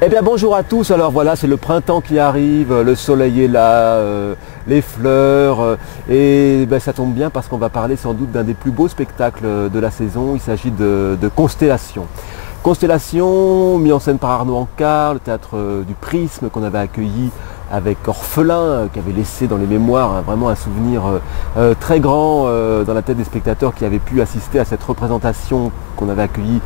Eh bien bonjour à tous, alors voilà c'est le printemps qui arrive, le soleil est là, les fleurs et ben, ça tombe bien parce qu'on va parler sans doute d'un des plus beaux spectacles de la saison, il s'agit de Constellation. Constellation, mis en scène par Arnaud Ancard, le théâtre du Prisme qu'on avait accueilli avec Orphelin, qui avait laissé dans les mémoires vraiment un souvenir très grand dans la tête des spectateurs qui avaient pu assister à cette représentation qu'on avait accueillie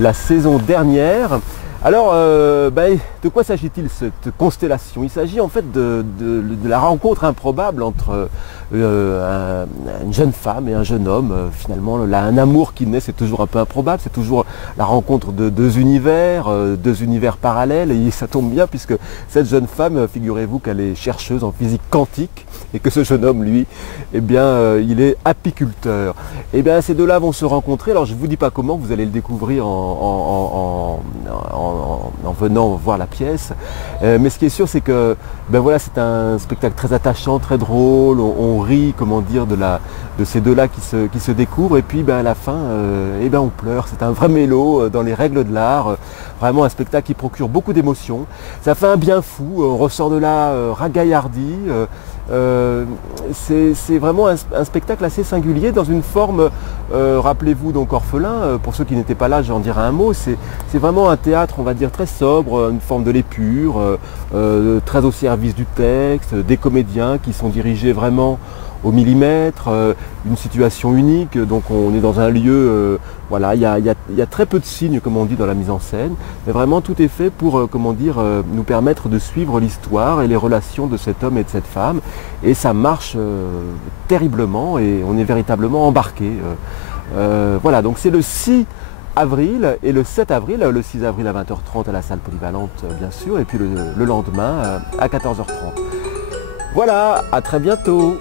la saison dernière. Alors, de quoi s'agit-il cette constellation? Il s'agit en fait de la rencontre improbable entre une jeune femme et un jeune homme. Finalement, là, un amour qui naît, c'est toujours un peu improbable, c'est toujours la rencontre de deux univers parallèles. Et ça tombe bien puisque cette jeune femme, figurez-vous qu'elle est chercheuse en physique quantique et que ce jeune homme, lui, eh bien, il est apiculteur. Et bien, ces deux-là vont se rencontrer. Alors, je ne vous dis pas comment, vous allez le découvrir en venant voir la pièce. Mais ce qui est sûr, c'est que ben voilà, c'est un spectacle très attachant, très drôle. On rit, comment dire, de ces deux-là qui se découvrent. Et puis ben, à la fin, on pleure. C'est un vrai mélo dans les règles de l'art. Vraiment un spectacle qui procure beaucoup d'émotions. Ça fait un bien fou. On ressort de là ragaillardi. C'est vraiment un spectacle assez singulier dans une forme, rappelez-vous donc Orphelin, pour ceux qui n'étaient pas là j'en dirai un mot, c'est vraiment un théâtre on va dire très sobre, une forme de l'épure, très au service du texte, des comédiens qui sont dirigés vraiment au millimètre, une situation unique, donc on est dans un lieu, voilà, il y a très peu de signes comme on dit dans la mise en scène, mais vraiment tout est fait pour, nous permettre de suivre l'histoire et les relations de cet homme et de cette femme, et ça marche terriblement et on est véritablement embarqué. Voilà, donc c'est le 6 avril et le 7 avril, le 6 avril à 20h30 à la salle polyvalente bien sûr, et puis le lendemain à 14h30. Voilà, à très bientôt.